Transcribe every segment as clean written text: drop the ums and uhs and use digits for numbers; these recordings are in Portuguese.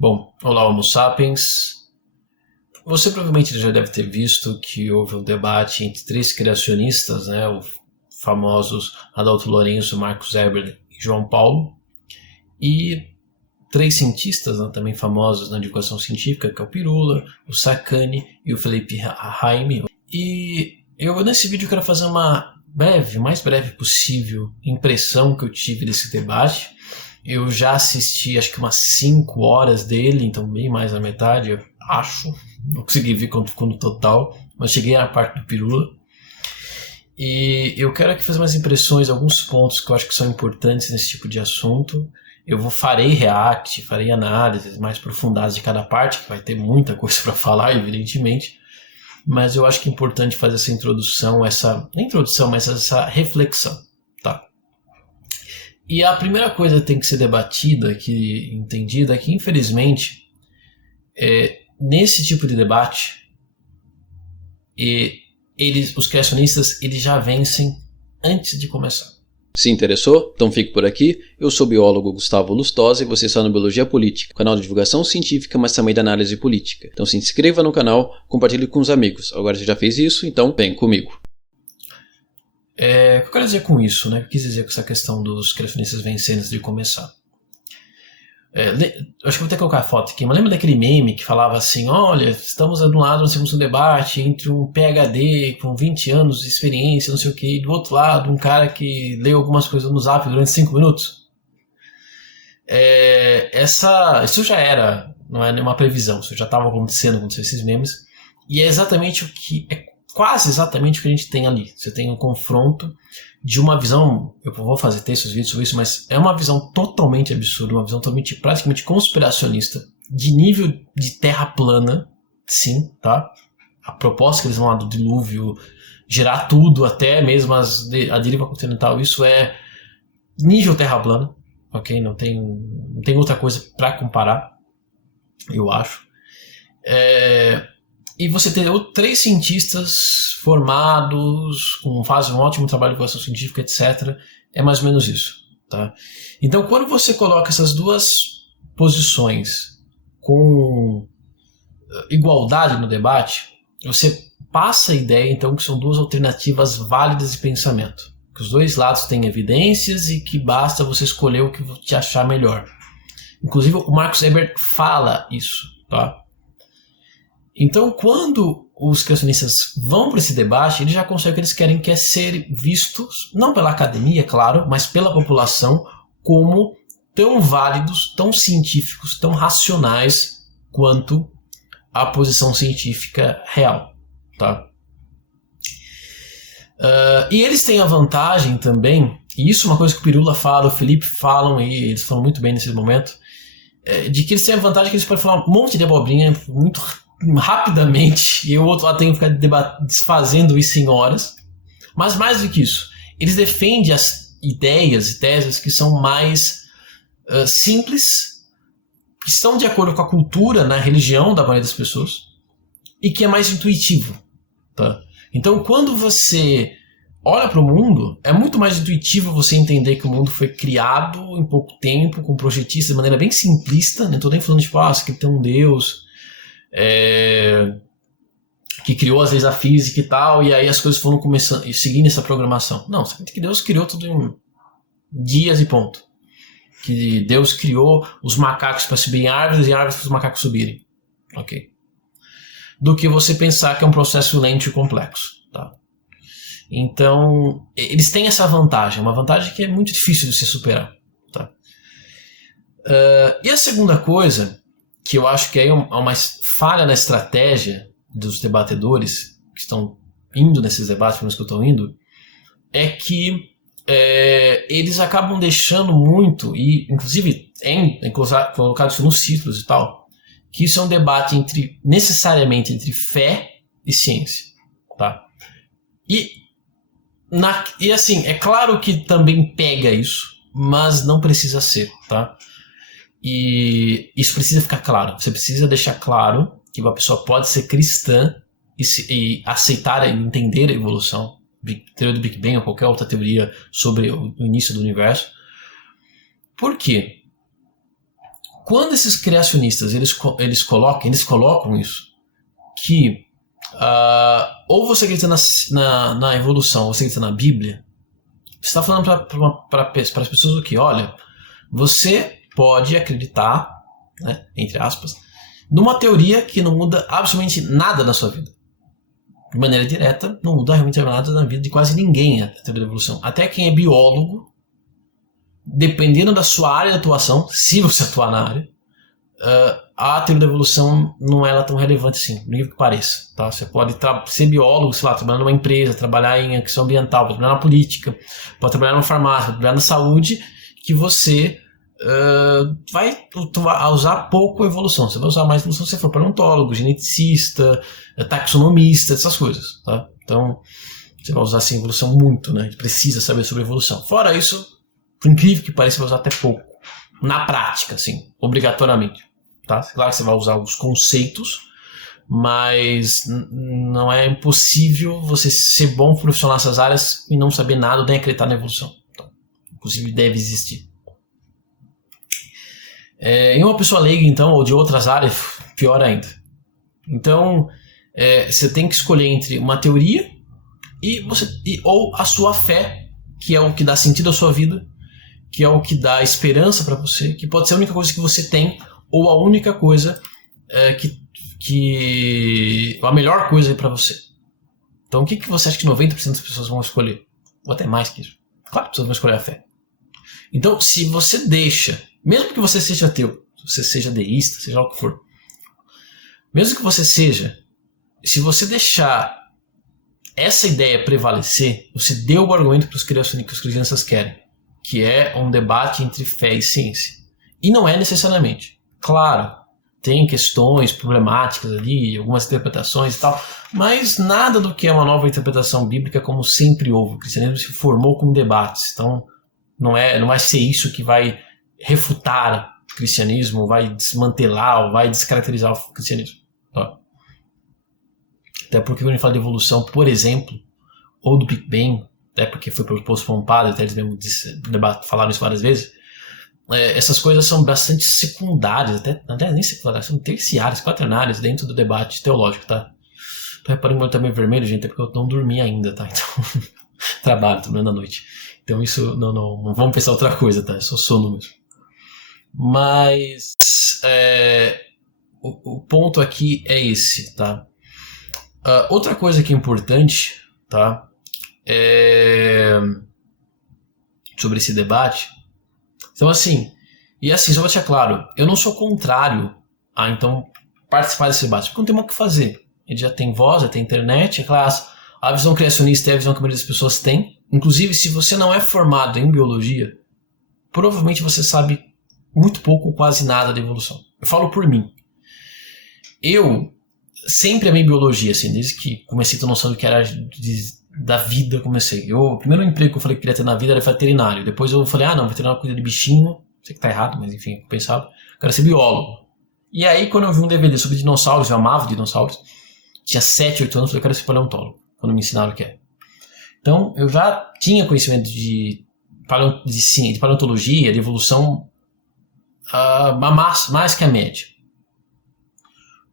Bom, olá Homo sapiens. Você provavelmente já deve ter visto que houve um debate entre três criacionistas, né, os famosos Adalto Lourenço, Marcos Eberle e João Paulo, e três cientistas, né, também famosos na divulgação científica, que é o Pirula, o Sacani e o Felipe Haime. E nesse vídeo quero fazer uma breve, mais breve possível, impressão que eu tive desse debate. Eu já assisti acho que umas 5 horas dele, então bem mais da metade, eu acho. Não consegui ver quanto ficou no total, mas cheguei à parte do Pirula. E eu quero aqui fazer umas impressões, alguns pontos que eu acho que são importantes nesse tipo de assunto. Farei react, farei análises mais aprofundadas de cada parte, que vai ter muita coisa para falar, evidentemente. Mas eu acho que é importante fazer essa introdução, mas essa reflexão, tá? E a primeira coisa que tem que ser debatida, entendida, é que infelizmente nesse tipo de debate os criacionistas eles já vencem antes de começar. Se interessou? Então fique por aqui. Eu sou o biólogo Gustavo Lustosa e você está no Biologia Política, canal de divulgação científica, mas também da análise política. Então se inscreva no canal, compartilhe com os amigos. Agora você já fez isso, então vem comigo. O que eu quero dizer com isso, né? O que eu quis dizer com essa questão dos criacionistas vencendo antes de começar? Acho que vou ter que colocar a foto aqui, mas lembra daquele meme que falava assim: olha, estamos de um lado, nós temos um debate entre um PhD com 20 anos de experiência, não sei o que, e do outro lado um cara que leu algumas coisas no Zap durante 5 minutos. Isso já era, não é nenhuma previsão, isso já estava acontecendo esses memes, e quase exatamente o que a gente tem ali. Você tem um confronto de uma visão, eu vou fazer textos, vídeos sobre isso, mas é uma visão totalmente absurda, uma visão praticamente conspiracionista, de nível de terra plana, sim, tá? A proposta que eles vão lá do dilúvio, girar tudo, até mesmo a deriva continental, isso é nível terra plana, ok? Não tem outra coisa para comparar, eu acho. E você tem três cientistas formados, fazem um ótimo trabalho de divulgação científica, etc. É mais ou menos isso. Tá? Então, quando você coloca essas duas posições com igualdade no debate, você passa a ideia, então, que são duas alternativas válidas de pensamento. Que os dois lados têm evidências e que basta você escolher o que te achar melhor. Inclusive, o Marcos Eberle fala isso, tá? Então, quando os criacionistas vão para esse debate, eles já conseguem o que eles querem, que é ser vistos, não pela academia, claro, mas pela população, como tão válidos, tão científicos, tão racionais quanto a posição científica real. Tá? E eles têm a vantagem também, e isso é uma coisa que o Pirula fala, o Felipe falam, e eles falam muito bem nesse momento, de que eles têm a vantagem que eles podem falar um monte de abobrinha muito rapidamente, e o outro lado tem que ficar desfazendo isso em horas. Mas mais do que isso, eles defendem as ideias e teses que são mais simples, que estão de acordo com a cultura, na religião da maioria das pessoas, e que é mais intuitivo. Tá? Então, quando você olha para o mundo, é muito mais intuitivo você entender que o mundo foi criado em pouco tempo, com projetistas de maneira bem simplista. Não estou nem falando tipo, que tem um Deus que criou às vezes a física e tal, e aí as coisas foram começando e seguindo essa programação. Não, você que Deus criou tudo em dias e ponto. Que Deus criou os macacos para subir em árvores e árvores para os macacos subirem. Ok. Do que você pensar que é um processo lento e complexo. Tá? Então, eles têm essa vantagem, uma vantagem que é muito difícil de se superar. Tá? E a segunda coisa, que eu acho que é uma falha na estratégia dos debatedores que estão indo nesses debates, pelo menos que eu estou indo, é que eles acabam deixando muito, e inclusive colocado isso nos títulos e tal, que isso é um debate necessariamente entre fé e ciência. Tá? E assim, é claro que também pega isso, mas não precisa ser, tá? E isso precisa ficar claro. Você precisa deixar claro que uma pessoa pode ser cristã e aceitar e entender a evolução, teoria do Big Bang ou qualquer outra teoria sobre o início do universo. Por quê? quando esses criacionistas eles colocam isso, que ou você acredita na evolução, ou você acredita na Bíblia, você está falando para as pessoas o que? Olha, você pode acreditar, né, entre aspas, numa teoria que não muda absolutamente nada na sua vida. De maneira direta, não muda realmente nada na vida de quase ninguém a teoria da evolução. Até quem é biólogo, dependendo da sua área de atuação, se você atuar na área, a teoria da evolução não é tão relevante assim, por incrível que pareça. Tá? Você pode ser biólogo, sei lá, trabalhar numa empresa, trabalhar em questão ambiental, pode trabalhar na política, pode trabalhar numa farmácia, pode trabalhar na saúde, que você vai usar pouco a evolução. Você vai usar mais a evolução se você for paleontólogo, geneticista, taxonomista, essas coisas. Tá? Então, você vai usar assim, a evolução muito, né? A gente precisa saber sobre a evolução. Fora isso, por incrível que pareça, você vai usar até pouco. Na prática, assim, obrigatoriamente. Tá? Claro que você vai usar os conceitos, mas não é impossível você ser bom profissional nessas áreas e não saber nada nem acreditar na evolução. Então, inclusive, deve existir. Em uma pessoa leiga, então, ou de outras áreas, pior ainda. Então, você tem que escolher entre uma teoria ou a sua fé, que é o que dá sentido à sua vida, que é o que dá esperança para você, que pode ser a única coisa que você tem, ou a única coisa a melhor coisa para você. Então, o que você acha que 90% das pessoas vão escolher? Ou até mais que isso. Claro que as pessoas vão escolher a fé. Então, se você deixa, mesmo que você seja ateu, você seja deísta, seja o que for, mesmo que você seja, se você deixar essa ideia prevalecer, você deu o argumento que os crianças querem, que é um debate entre fé e ciência. E não é necessariamente. Claro, tem questões problemáticas ali, algumas interpretações e tal, mas nada do que é uma nova interpretação bíblica como sempre houve. O cristianismo se formou com debates, então não vai ser isso que vai refutar o cristianismo, vai desmantelar ou vai descaracterizar o cristianismo. Tá? Até porque quando a gente fala de evolução, por exemplo, ou do Big Bang, até porque foi proposto por um padre, até eles mesmo falaram isso várias vezes, essas coisas são bastante secundárias, até nem secundárias, são terciárias, quaternárias dentro do debate teológico, tá? Tô reparando que eu tô meio vermelho, gente, é porque eu não dormi ainda, tá? Então, trabalhando à noite. Então isso, não vamos pensar outra coisa, tá? É só sono mesmo. Mas o ponto aqui é esse, tá? Outra coisa que é importante, tá? Sobre esse debate. Então, assim, só pra deixar claro, eu não sou contrário a, então, participar desse debate, porque não tem mais o que fazer. Ele já tem voz, já tem internet, é claro, a visão criacionista é a visão que a maioria das pessoas tem. Inclusive, se você não é formado em biologia, provavelmente você sabe muito pouco ou quase nada de evolução. Eu falo por mim. Eu sempre amei biologia, assim, desde que comecei a ter noção do que era da vida, comecei. O primeiro emprego que eu falei que queria ter na vida era veterinário. Depois eu falei, não, veterinário cuida de bichinho. Sei que tá errado, mas enfim, eu pensava. Eu quero ser biólogo. E aí, quando eu vi um DVD sobre dinossauros, eu amava dinossauros. Tinha 7, 8 anos, eu falei, eu quero ser paleontólogo. Quando me ensinaram o que é. Então, eu já tinha conhecimento de paleontologia, de evolução, mais que a média.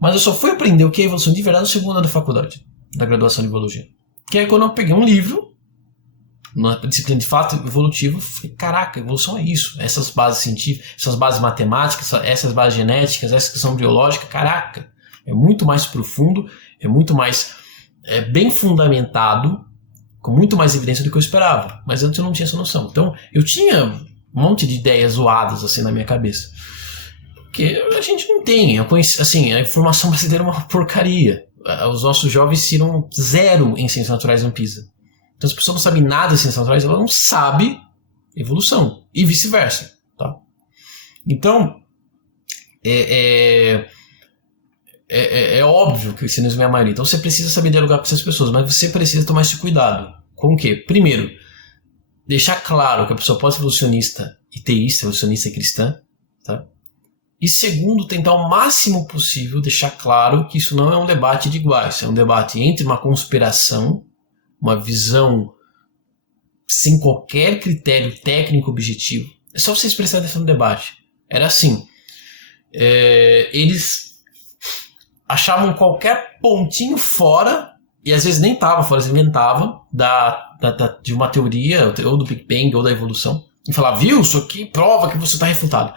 Mas eu só fui aprender o que é evolução de verdade no segundo ano da faculdade, da graduação de biologia. Que é quando eu peguei um livro, na disciplina de fato evolutivo, falei, caraca, evolução é isso. Essas bases científicas, essas bases matemáticas, essas bases genéticas, essas que são biológicas, caraca, é muito mais profundo, é muito mais bem fundamentado, com muito mais evidência do que eu esperava. Mas antes eu não tinha essa noção. Então, eu tinha um monte de ideias zoadas assim na minha cabeça. Porque a gente não tem. Eu conheci, assim, a informação brasileira é uma porcaria. Os nossos jovens tiram 0 em ciências naturais no PISA. Então, se a pessoa não sabe nada de ciências naturais, ela não sabe evolução. E vice-versa. Tá? Então, é óbvio que o cristianismo é a maioria. Então, você precisa saber dialogar com essas pessoas, mas você precisa tomar esse cuidado. Com o quê? Primeiro, deixar claro que a pessoa pode ser evolucionista e teísta, evolucionista e cristã. Tá? E segundo, tentar o máximo possível deixar claro que isso não é um debate de iguais, é um debate entre uma conspiração, uma visão sem qualquer critério técnico objetivo. É só vocês prestarem atenção no debate. Era assim, eles achavam qualquer pontinho fora, e às vezes nem estava fora, eles inventavam de uma teoria, ou do Big Bang, ou da evolução, e falavam, viu, isso aqui prova que você está refutado.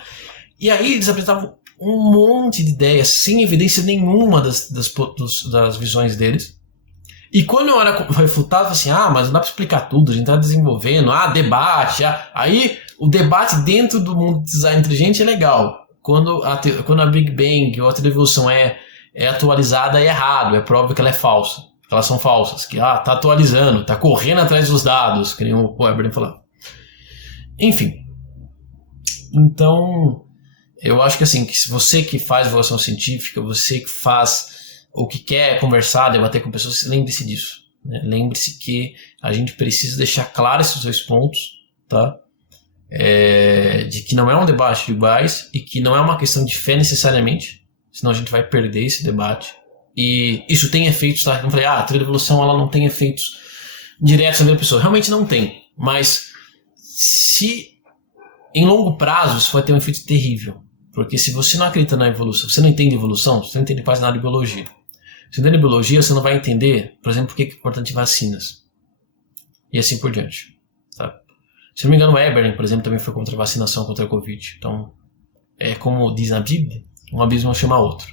E aí eles apresentavam um monte de ideias, sem evidência nenhuma das visões deles. E quando eu era refutado, assim, mas não dá para explicar tudo, a gente está desenvolvendo, debate, aí o debate dentro do mundo do design inteligente é legal. Quando a Big Bang ou a teoria da evolução é atualizada, é errado, é prova que ela é falsa, que elas são falsas, que tá atualizando, tá correndo atrás dos dados, que nem o Eberlin falava. Enfim. Então, eu acho que assim, que se você que faz divulgação científica, você que faz ou que quer conversar, debater com pessoas, lembre-se disso. Né? Lembre-se que a gente precisa deixar claro esses dois pontos, tá? De que não é um debate de iguais e que não é uma questão de fé necessariamente, senão a gente vai perder esse debate. E isso tem efeitos, tá? Eu falei, a teoria da evolução ela não tem efeitos diretos na vida da pessoa. Realmente não tem, mas se em longo prazo isso vai ter um efeito terrível. Porque se você não acredita na evolução, você não entende evolução, você não entende quase nada de biologia. Se você entende biologia, você não vai entender, por exemplo, por que é importante vacinas. E assim por diante. Tá? Se não me engano, o Eberlin, por exemplo, também foi contra a vacinação contra a Covid. Então, como diz na Bíblia, um abismo chama outro.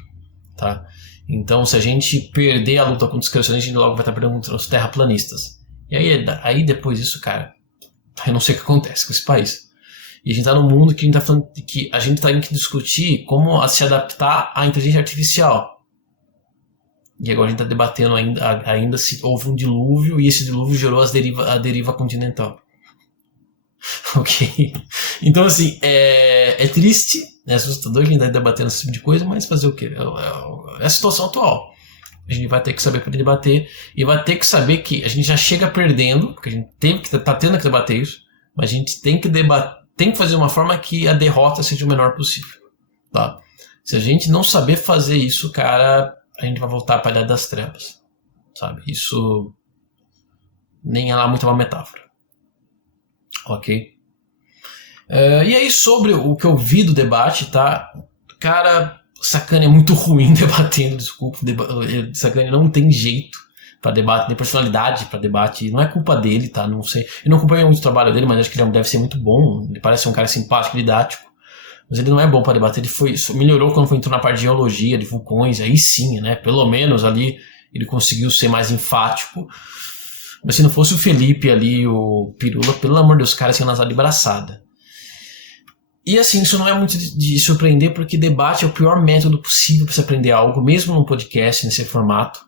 Tá? Então, se a gente perder a luta contra os criacionistas, a gente logo vai estar perdendo contra os terraplanistas. E aí depois disso, cara, eu não sei o que acontece com esse país. E a gente está num mundo que a gente está falando que a gente tem que discutir como se adaptar à inteligência artificial. E agora a gente está debatendo ainda se houve um dilúvio e esse dilúvio gerou a deriva continental. Ok? Então, assim, é triste, é assustador a gente estar debatendo esse tipo de coisa, mas fazer o quê? É a situação atual. A gente vai ter que saber para debater e vai ter que saber que a gente já chega perdendo, porque a gente tá tendo que debater isso, mas a gente tem que fazer uma forma que a derrota seja o menor possível. Tá? Se a gente não saber fazer isso, cara, a gente vai voltar para a Idade das Trevas. Sabe? Isso nem é lá muito uma metáfora. Ok? E aí, sobre o que eu vi do debate, tá? Cara, Sacani é muito ruim debatendo, desculpa. Sacani não tem jeito para debate, nem personalidade para debate. Não é culpa dele, tá? Não sei. Eu não acompanho muito o trabalho dele, mas acho que ele deve ser muito bom. Ele parece ser um cara simpático, didático. Mas ele não é bom para debater. Ele melhorou quando entrou na parte de geologia, de vulcões. Aí sim, né? Pelo menos ali ele conseguiu ser mais enfático. Mas se não fosse o Felipe ali, o Pirula, pelo amor de Deus, os caras iam nascer de braçada. E assim, isso não é muito de surpreender, porque debate é o pior método possível para se aprender algo, mesmo num podcast, nesse formato.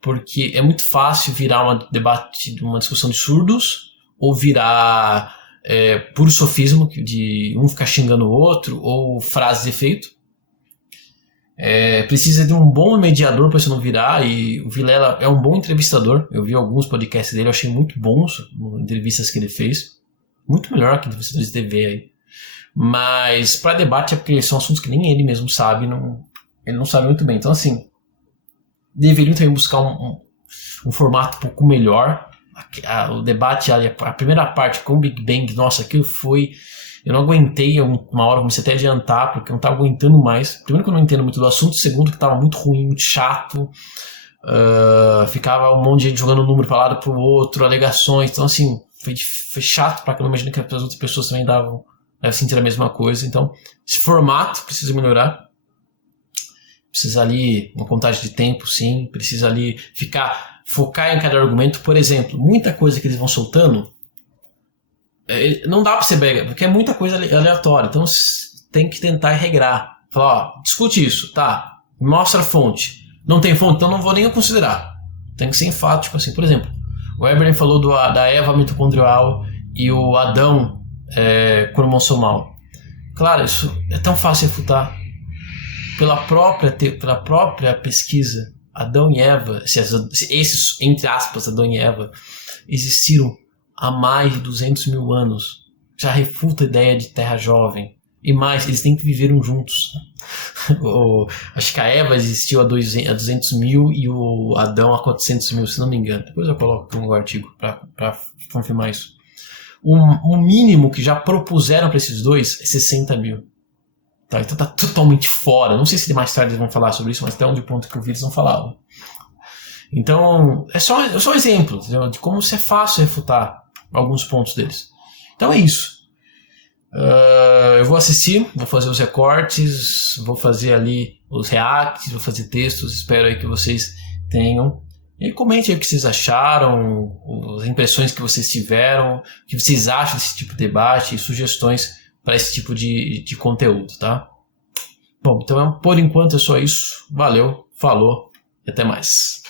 Porque é muito fácil virar um debate, uma discussão de surdos, ou virar puro sofismo, de um ficar xingando o outro, ou frases de efeito. Precisa de um bom mediador para você não virar, e o Vilela é um bom entrevistador. Eu vi alguns podcasts dele, eu achei muito bons, entrevistas que ele fez. Muito melhor que entrevistadores de TV aí. Mas para debate é porque são assuntos que nem ele mesmo sabe, ele não sabe muito bem. Então assim, deveriam também buscar um formato um pouco melhor. O debate, a primeira parte com o Big Bang, nossa, aquilo foi... Eu não aguentei, uma hora comecei até a adiantar, porque eu não estava aguentando mais. Primeiro que eu não entendo muito do assunto, segundo que estava muito ruim, muito chato. Ficava um monte de gente jogando número para lado para o outro, alegações. Então assim, foi chato pra caramba. Imagino que as outras pessoas também devem sentir a mesma coisa. Então, esse formato precisa melhorar. Precisa ali uma contagem de tempo, sim. Precisa ali focar em cada argumento. Por exemplo, muita coisa que eles vão soltando, não dá pra ser brega, porque é muita coisa aleatória. Então, tem que tentar regrar. Falar, discute isso, tá? Mostra a fonte. Não tem fonte, então não vou nem considerar. Tem que ser enfático, assim. Por exemplo, o Eberlin falou da Eva mitocondrial e o Adão cromossomal. Claro, isso é tão fácil refutar. Pela própria pesquisa, Adão e Eva, esses, entre aspas, Adão e Eva, existiram há mais de 200 mil anos. Já refuta a ideia de terra jovem. E mais, eles têm que viveram juntos. Acho que a Eva existiu há 200 mil e o Adão há 400 mil, se não me engano. Depois eu coloco aqui um artigo para confirmar isso. O mínimo que já propuseram para esses dois é 60 mil. Tá? Então tá totalmente fora. Não sei se mais tarde eles vão falar sobre isso, mas até onde ponto que eu vi eles não falavam. Então, é só um exemplo, entendeu? De como é fácil refutar alguns pontos deles. Então é isso. Eu vou assistir, vou fazer os recortes, vou fazer ali os reacts, vou fazer textos, espero aí que vocês tenham. E comente aí o que vocês acharam, as impressões que vocês tiveram, o que vocês acham desse tipo de debate e sugestões para esse tipo de conteúdo, tá? Bom, então por enquanto é só isso. Valeu, falou e até mais.